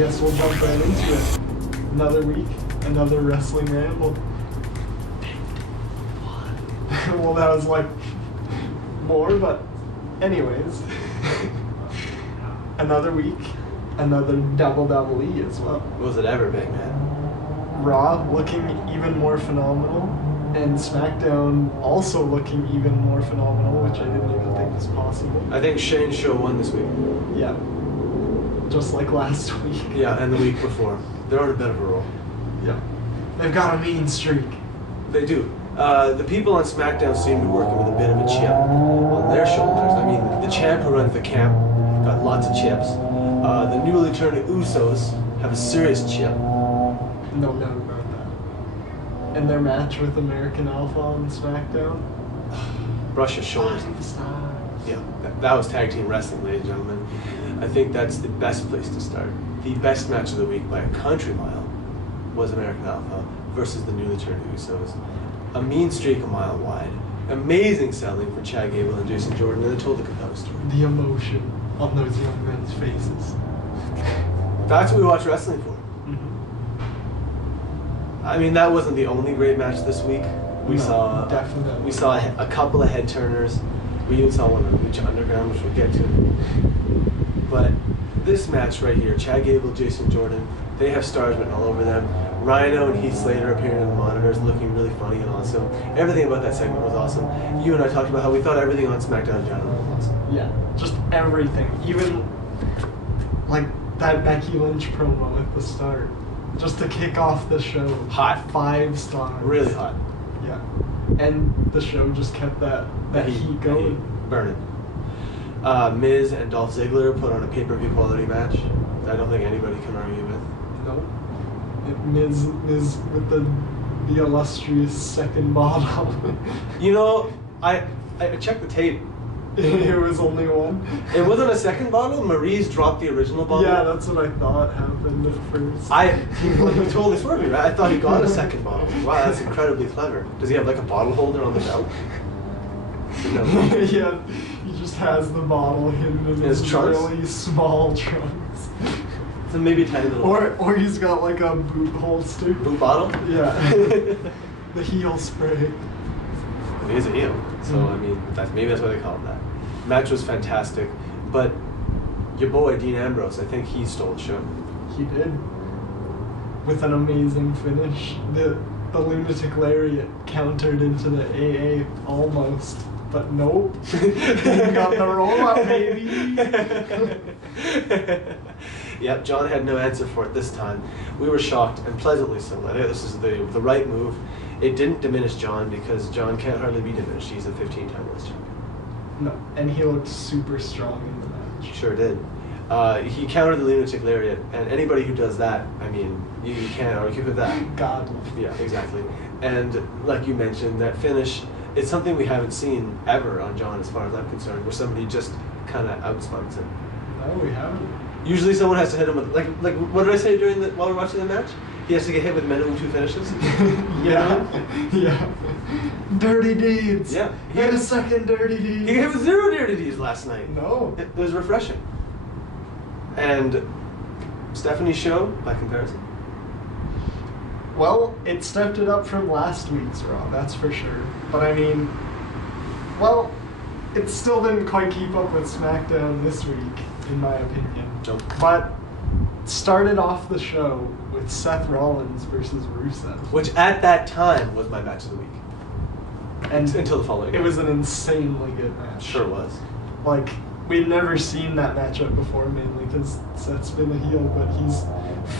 guess we'll jump right into it. Another week, another Wrestling Ramble. Well, that was like more, but anyways. Another week, another double E as well. Was it ever, big man? Raw looking even more phenomenal, and SmackDown also looking even more phenomenal, which I didn't even think was possible. I think Shane's show won this week. Yeah. Just like last week. Yeah, and the week before. They're on a bit of a roll. Yeah. They've got a mean streak. They do. The people on SmackDown seem to be working with a bit of a chip on their shoulders. I mean, the champ who runs the camp got lots of chips. The newly turned Usos have a serious chip. No doubt about that. And their match with American Alpha on SmackDown. Brush your shoulders. 5 stars. Yeah, that was tag team wrestling, ladies and gentlemen. I think that's the best place to start. The best match of the week by a country mile was American Alpha versus the newly turned Usos. A mean streak a mile wide. Amazing selling for Chad Gable and Jason Jordan, and they told a compelling story. The emotion on those young men's faces. That's what we watch wrestling for. I mean, that wasn't the only great match this week. We saw a couple of head turners. We even saw one on Lucha Underground, which we'll get to. But this match right here, Chad Gable, Jason Jordan, they have stars written all over them. Rhino and Heath Slater appearing in the monitors, looking really funny and awesome. Everything about that segment was awesome. You and I talked about how we thought everything on SmackDown in general was awesome. Yeah, just everything. Even like that Becky Lynch promo at the start. Just to kick off the show. Hot. 5 stars. Really hot. Yeah. And the show just kept that heat going. Burning. Miz and Dolph Ziggler put on a pay-per-view quality match that I don't think anybody can argue with. Nope. Miz with the illustrious second bottle. You know, I checked the tape. It was only one. It wasn't a second bottle. Maurice dropped the original bottle. Yeah, that's what I thought happened at first. He totally swerved me, right? I thought he got a second bottle. Wow, that's incredibly clever. Does he have like a bottle holder on the belt? No. Yeah, he just has the bottle hidden in his trunks? really small trunks. So maybe a tiny little. Or he's got like a boot holster. Boot bottle? Yeah. The heel spray. It is a heel. So, I mean, maybe that's why they call it that. Match was fantastic, but your boy, Dean Ambrose, I think he stole the show. He did. With an amazing finish. The lunatic lariat countered into the AA almost, but nope. He got the roll up, baby. Yep, John had no answer for it this time. We were shocked, and pleasantly so. I think this is the right move. It didn't diminish John because John can't hardly be diminished. He's a 15-time world champion. No, and he looked super strong in the match. Sure did. He countered the lunatic lariat, and anybody who does that, I mean, you can't argue with that. God. Yeah, exactly. And like you mentioned, that finish, it's something we haven't seen ever on John as far as I'm concerned, where somebody just kind of outsmarts him. No, we haven't. Usually someone has to hit him with, like what did I say while we're watching the match? He has to get hit with minimum 2 finishes? Yeah. Yeah. Dirty deeds. Yeah. He had a second dirty deeds. He got hit with 0 dirty deeds last night. No. It was refreshing. And Stephanie's show, by comparison? Well, it stepped it up from last week's Raw, that's for sure. But I mean, well, it still didn't quite keep up with SmackDown this week, in my opinion. Nope. But started off the show with Seth Rollins versus Rusev. Which at that time was my match of the week. And until the following. It was an insanely good match. Sure was. Like, we'd never seen that matchup before, mainly because Seth's been a heel, but he's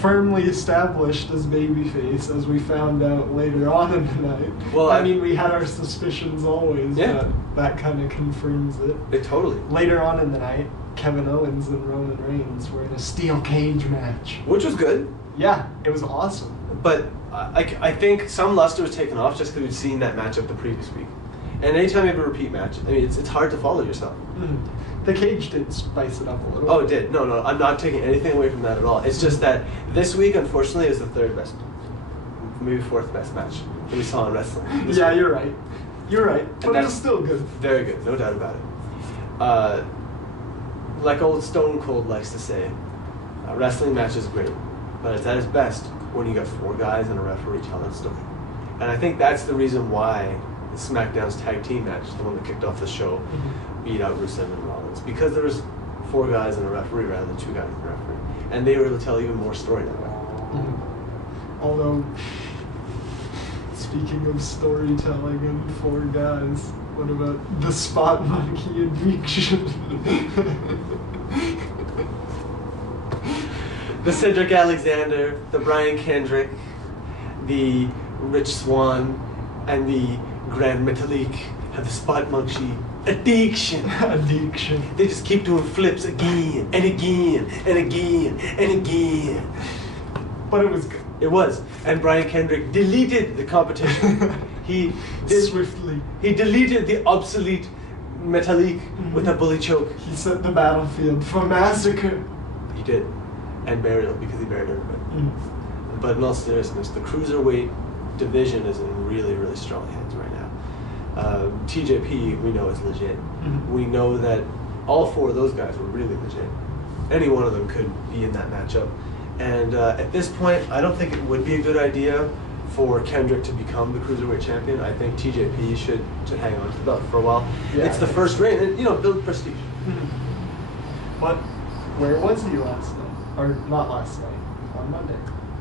firmly established as babyface, as we found out later on in the night. Well, I mean, we had our suspicions always, yeah. but that kind of confirms it. It totally. Later on in the night, Kevin Owens and Roman Reigns were in a steel cage match. Which was good. Yeah, it was awesome. But I think some luster was taken off just because we'd seen that matchup the previous week. And anytime you have a repeat match, I mean, it's hard to follow yourself. The cage did spice it up a little. Oh, it did. No, I'm not taking anything away from that at all. It's just that this week, unfortunately, is the 3rd best, maybe 4th best match that we saw in wrestling. Yeah, you're right. You're right. But that's it's still good. Very good, no doubt about it. Like old Stone Cold likes to say, A wrestling match is great, but it's at its best when you got 4 guys and a referee telling a story. And I think that's the reason why SmackDown's tag team match, the one that kicked off the show, beat out Rusev and Rollins, because there was 4 guys and a referee rather than 2 guys and a referee, and they were able to tell even more story that way. Although, speaking of storytelling and 4 guys, what about the Spot Monkey injection? The Cedric Alexander, the Brian Kendrick, the Rich Swann, and the Grand Metalik have the Spot Monkey addiction. Addiction. They just keep doing flips again and again and again and again. But it was good. It was. And Brian Kendrick deleted the competition. He Swiftly. He deleted the obsolete Metalik with a bully choke. He set the battlefield for massacre. He did. And burial, because he buried everybody. But in all seriousness, the cruiserweight division is in really, really strong hands right now. TJP, we know, is legit. We know that all 4 of those guys were really legit. Any one of them could be in that matchup. And at this point, I don't think it would be a good idea for Kendrick to become the cruiserweight champion. I think TJP should hang on to the belt for a while. Yeah, it's the first reign, and build prestige. But where was he last night? Or not last night, on Monday.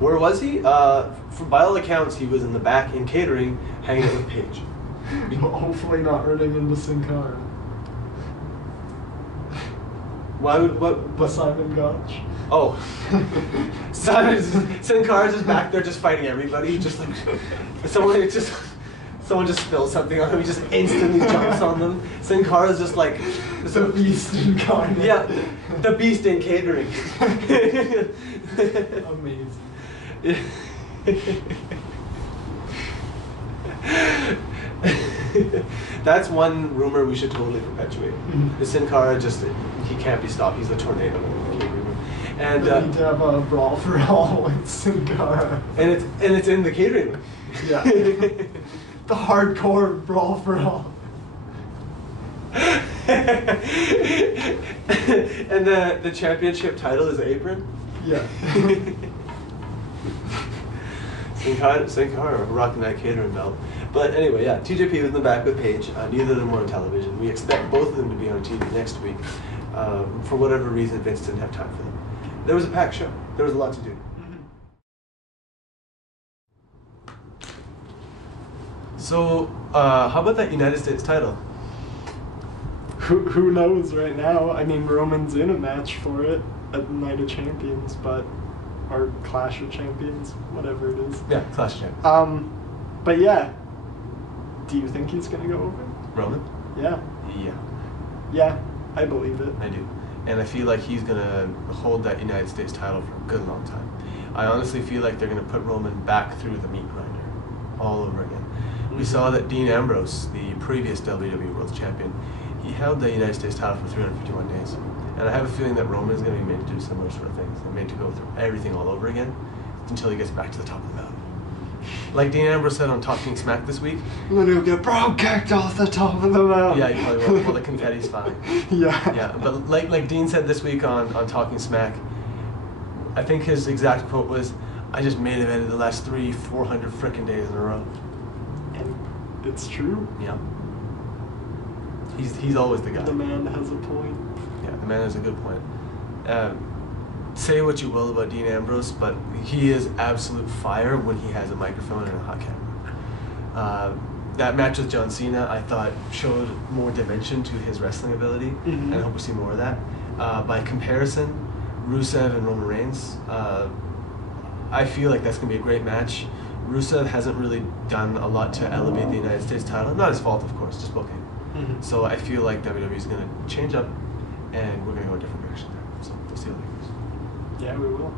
Where was he? By all accounts, he was in the back in catering, hanging out with Paige. Hopefully not running into Sin Cara. Why would The Simon Gotch. Oh, Sin Cara's just back there, just fighting everybody. Just like someone just spills something on him, he just instantly jumps on them. Sin Cara's just like the beast incarnate. Yeah, the beast in catering. Amazing. That's one rumor we should totally perpetuate. The Sin Cara he can't be stopped. He's the tornado in the catering room. And we need to have a brawl for all with Sin Cara. And it's in the catering room. Yeah. The hardcore brawl for all. And the championship title is Apron? Yeah. Sin Cara rocking that catering belt. But anyway, yeah, TJP was in the back with Paige. Neither of them were on television. We expect both of them to be on TV next week. For whatever reason, Vince didn't have time for them. There was a packed show. There was a lot to do. So, how about that United States title? Who knows right now? I mean, Roman's in a match for it at Night of Champions, or Clash of Champions, whatever it is. Yeah, Clash of Champions. But yeah, do you think he's gonna go over? Roman? Yeah. Yeah. Yeah, I believe it. I do. And I feel like he's gonna hold that United States title for a good long time. I honestly feel like they're gonna put Roman back through the meat grinder all over again. We saw that Dean Ambrose, the previous WWE World Champion, he held the United States title for 351 days. And I have a feeling that Roman is going to be made to do similar sort of things. They're made to go through everything all over again until he gets back to the top of the mountain. Like Dean Ambrose said on Talking Smack this week. Then he'll get bro kicked off the top of the mountain. Yeah, he probably will. Well, the confetti's fine. Yeah. Yeah, but like Dean said this week on Talking Smack, I think his exact quote was, "I just main evented the last 400 frickin' days in a row." And it's true. Yeah. He's always the guy. The man has a point. Yeah, the man has a good point. Say what you will about Dean Ambrose, but he is absolute fire when he has a microphone and a hot camera. That match with John Cena, I thought, showed more dimension to his wrestling ability, and I hope we see more of that. By comparison, Rusev and Roman Reigns, I feel like that's going to be a great match. Rusev hasn't really done a lot to elevate the United States title. Not his fault, of course, just booking. So I feel like WWE is going to change up, and we're going to go a different direction there. So we'll see how that goes. Yeah, we will.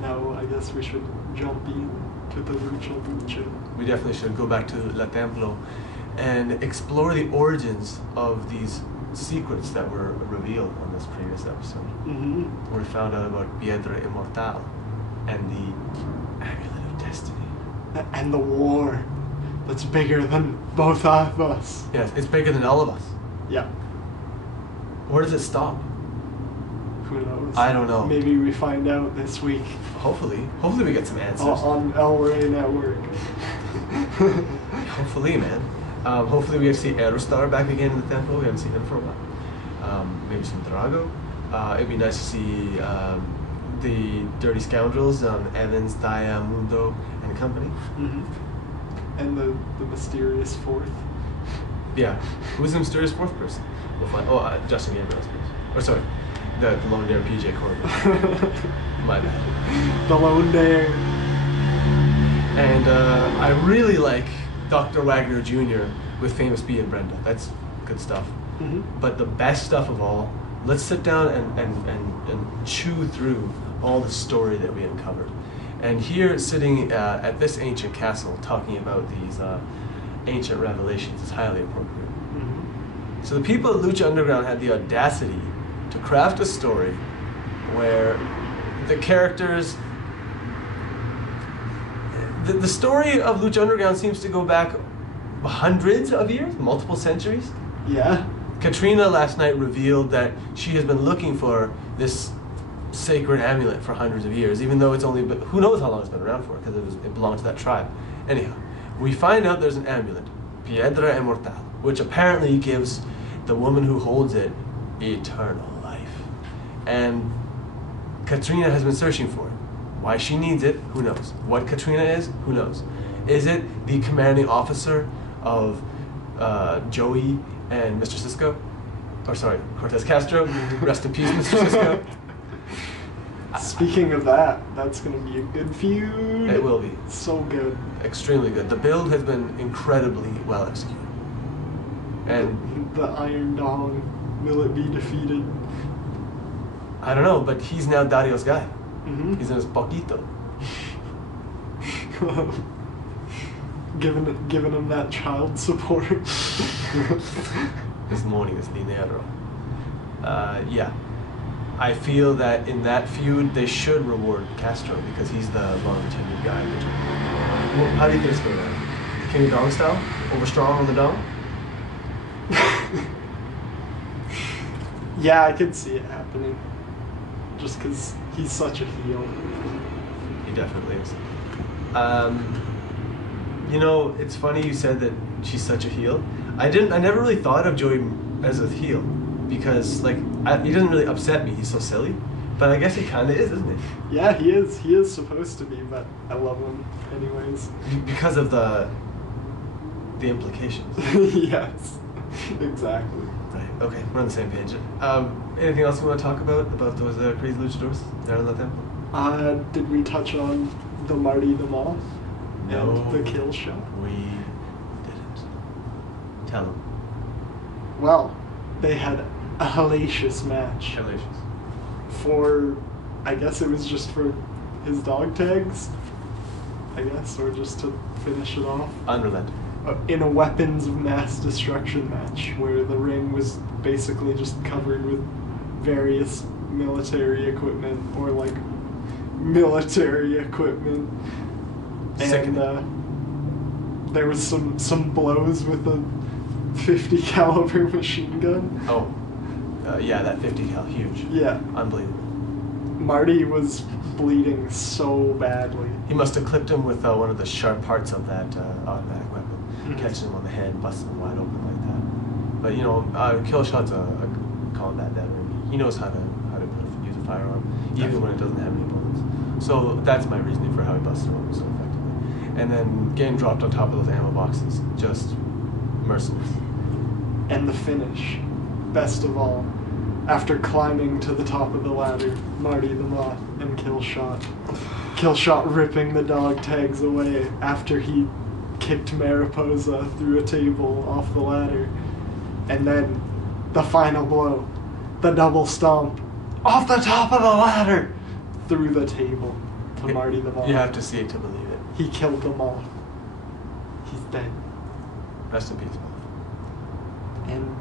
Now I guess we should jump in to the Lucha Lucha. We definitely should go back to La Templo and explore the origins of these secrets that were revealed on this previous episode. Where we found out about Piedra Immortal and the Amulet of Destiny. And the war that's bigger than both of us. Yes, it's bigger than all of us. Yeah. Where does it stop? Who knows? I don't know. Maybe we find out this week. Hopefully we get some answers. On El Rey Network. Hopefully, man. Hopefully we get to see Aerostar back again in the temple. We haven't seen him for a while. Maybe some Drago. It'd be nice to see the Dirty Scoundrels, Evans, Thaya, Mundo, and company. Mm-hmm. And the mysterious fourth. Yeah. Who's the mysterious fourth person? We'll find. Oh, Justin Gabriel's person. Or sorry, the Lone Dare PJ Corbin. My bad. The Lone Dare. And I really like Dr. Wagner Jr. with Famous B and Brenda. That's good stuff. Mm-hmm. But the best stuff of all, let's sit down and chew through all the story that we uncovered. And here, sitting at this ancient castle, talking about these ancient revelations is highly appropriate. Mm-hmm. So the people at Lucha Underground had the audacity to craft a story where the characters... The story of Lucha Underground seems to go back hundreds of years, multiple centuries. Yeah. Katrina last night revealed that she has been looking for this sacred amulet for hundreds of years, even though it's only been, who knows how long it's been around for, because it belonged to that tribe. Anyhow, we find out there's an amulet, Piedra Immortal, which apparently gives the woman who holds it eternal life. And Katrina has been searching for it. Why she needs it, who knows? What Katrina is, who knows? Is it the commanding officer of Joey and Mr. Cisco? Or sorry, Cortez Castro. Rest in peace, Mr. Cisco. Speaking of that, that's going to be a good feud. It will be. So good. Extremely good. The build has been incredibly well executed. And the Iron Dong, will it be defeated? I don't know, but he's now Dario's guy. Mm-hmm. He's in his poquito. Giving him that child support. This morning is dinero. Yeah. I feel that in that feud, they should reward Castro because he's the long-tenured guy. Well, how do you think it's going to end? King Dong style? Overstrong on the Dong? Yeah, I could see it happening. Just because he's such a heel. He definitely is. You know, it's funny you said that she's such a heel. I never really thought of Joey as a heel because, like, he doesn't really upset me. He's so silly. But I guess he kind of is, isn't he? Yeah, he is. He is supposed to be, but I love him anyways. Because of the implications. Yes, exactly. Right. Okay, we're on the same page. Anything else you want to talk about those crazy luchadors down in the temple? Did we touch on the Marty the Moth? No. And the kill shot? We didn't. Tell them. Well, they had a hellacious match. Hellacious. For, I guess it was just for his dog tags, I guess, or just to finish it off. Unrelenting. In a weapons of mass destruction match where the ring was basically just covered with various military equipment or like military equipment. And there was some blows with a 50 caliber machine gun. Oh, yeah, that 50 cal, huge. Yeah. Unbelievable. Marty was bleeding so badly. He must have clipped him with one of the sharp parts of that automatic weapon. Mm-hmm. Catching him on the head, busting him wide open like that. But you know, Killshot's a combat veteran. He knows how to use a firearm, even when it doesn't have any bullets. So that's my reasoning for how he busted him so effectively. And then getting dropped on top of those ammo boxes, just merciless. And the finish, best of all, after climbing to the top of the ladder, Marty the Moth and Killshot. Killshot ripping the dog tags away after he kicked Mariposa through a table off the ladder. And then the final blow, the double stomp, off the top of the ladder, through the table to Marty the Moth. You have to see it to believe it. He killed the Moth. He's dead. Rest in peace, Moth. And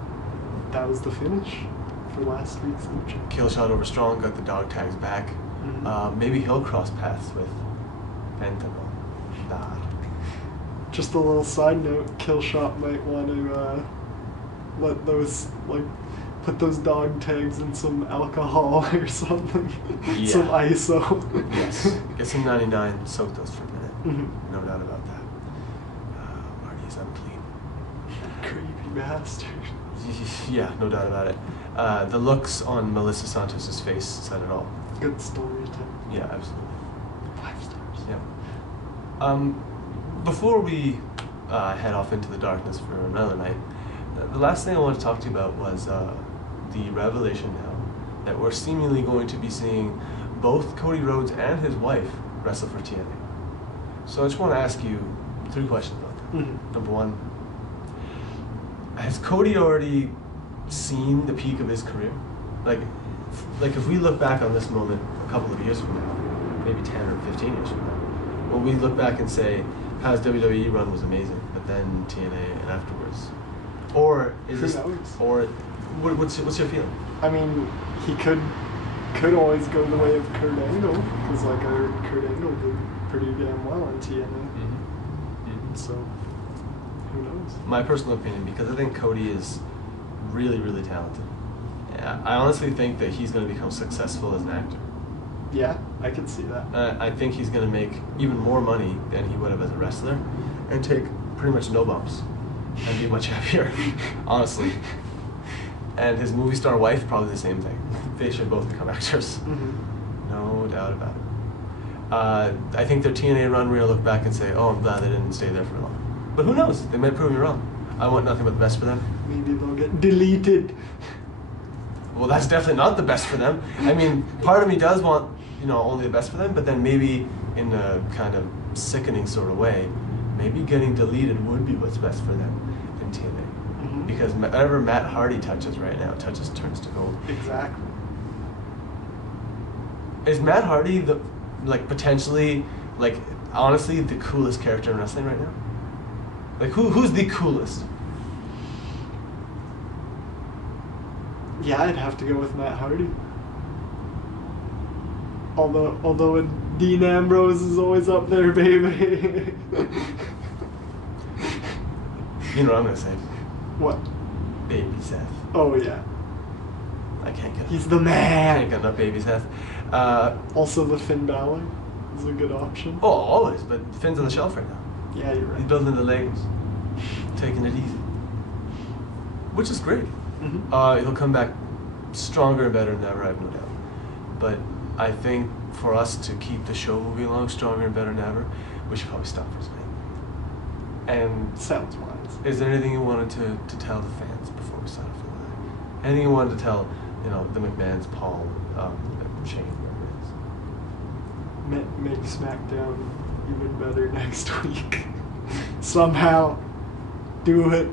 that was the finish for last week's lucha. Killshot overstrong, got the dog tags back. Mm-hmm. Maybe he'll cross paths with Pentagon. Just a little side note, Killshot might want to let those, like, put those dog tags in some alcohol or something. Yeah. Some ISO. Yes. Get some 99, soak those for a minute. Mm-hmm. No doubt about that. Marty's unclean. Creepy bastard. Yeah, no doubt about it. The looks on Melissa Santos' face said it all. Good storytelling. Yeah, absolutely. 5 stars. Yeah. Before we head off into the darkness for another night, the last thing I want to talk to you about was the revelation now that we're seemingly going to be seeing both Cody Rhodes and his wife wrestle for TNA. So I just want to ask you 3 questions about that. Mm-hmm. Number 1, has Cody already seen the peak of his career? Like if we look back on this moment a couple of years from now, maybe 10 or 15 years from now, will we look back and say, his WWE run was amazing, but then TNA and afterwards? Or is this, or what's your feeling? I mean, he could always go the way of Kurt Angle, because like I heard Kurt Angle did pretty damn well on TNA. Mm-hmm. So, who knows? My personal opinion, because I think Cody is really, really talented. I honestly think that he's going to become successful as an actor. Yeah, I can see that. I think he's going to make even more money than he would have as a wrestler, and take pretty much no bumps, and be much happier, honestly. And his movie star wife, probably the same thing. They should both become actors. Mm-hmm. No doubt about it. I think their TNA run, we're going to look back and say, oh, I'm glad they didn't stay there for long. But who knows? They might prove me wrong. I want nothing but the best for them. Maybe they'll get deleted. Well, that's definitely not the best for them. I mean, part of me does want, only the best for them, but then maybe in a kind of sickening sort of way, maybe getting deleted would be what's best for them in TNA. Mm-hmm. Because whatever Matt Hardy touches right now, turns to gold. Exactly. Is Matt Hardy potentially, honestly, the coolest character in wrestling right now? Who's the coolest? Yeah, I'd have to go with Matt Hardy. Although Dean Ambrose is always up there, baby. You know what I'm gonna say? What? Baby Seth. Oh yeah. I can't get. He's the man. I can't get enough Baby Seth. Also, the Finn Balor is a good option. Oh, always, but Finn's on the shelf right now. Yeah, you're right. He's building the legs, taking it easy, which is great. Mm-hmm. He'll come back stronger and better than ever, I have no doubt. But I think for us to keep the show moving along stronger and better than ever, we should probably stop for tonight. And sounds wise. Is there anything you wanted to tell the fans before we sign off for the night? Anything you wanted to tell, the McMahons, Paul, Shane, whoever it is? Make SmackDown even better next week. Somehow, do it.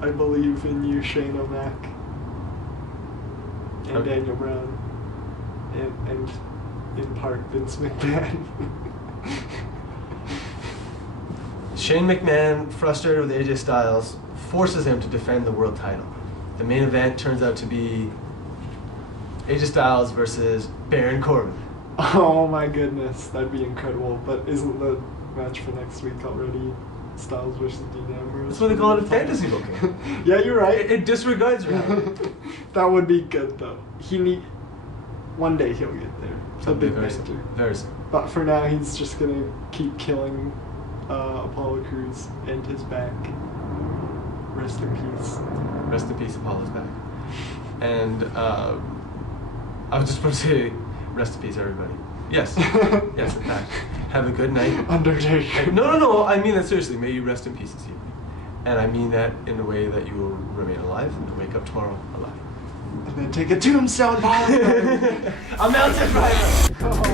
I believe in you, Shane O'Mac, and Okay. Daniel Bryan, and in part Vince McMahon. Shane McMahon, frustrated with AJ Styles, forces him to defend the world title. The main event turns out to be AJ Styles versus Baron Corbin. Oh my goodness, that'd be incredible. But isn't the match for next week already Styles versus Dean Ambrose? That's what they call it in fantasy booking. Yeah, you're right. It disregards reality. That would be good though. One day he'll get there. The Someday, big very mentor. soon. Very soon. But for now, he's just gonna keep killing Apollo Crews and his back. Rest in peace. Rest in peace, Apollo's back. And I was just going to say, rest in peace, everybody. Yes. Yes, in fact. Have a good night. Undertaker. No. I mean that seriously. May you rest in peace this evening. And I mean that in a way that you will remain alive and wake up tomorrow alive. And then take a tombstone bomb. A mountain rider! Oh.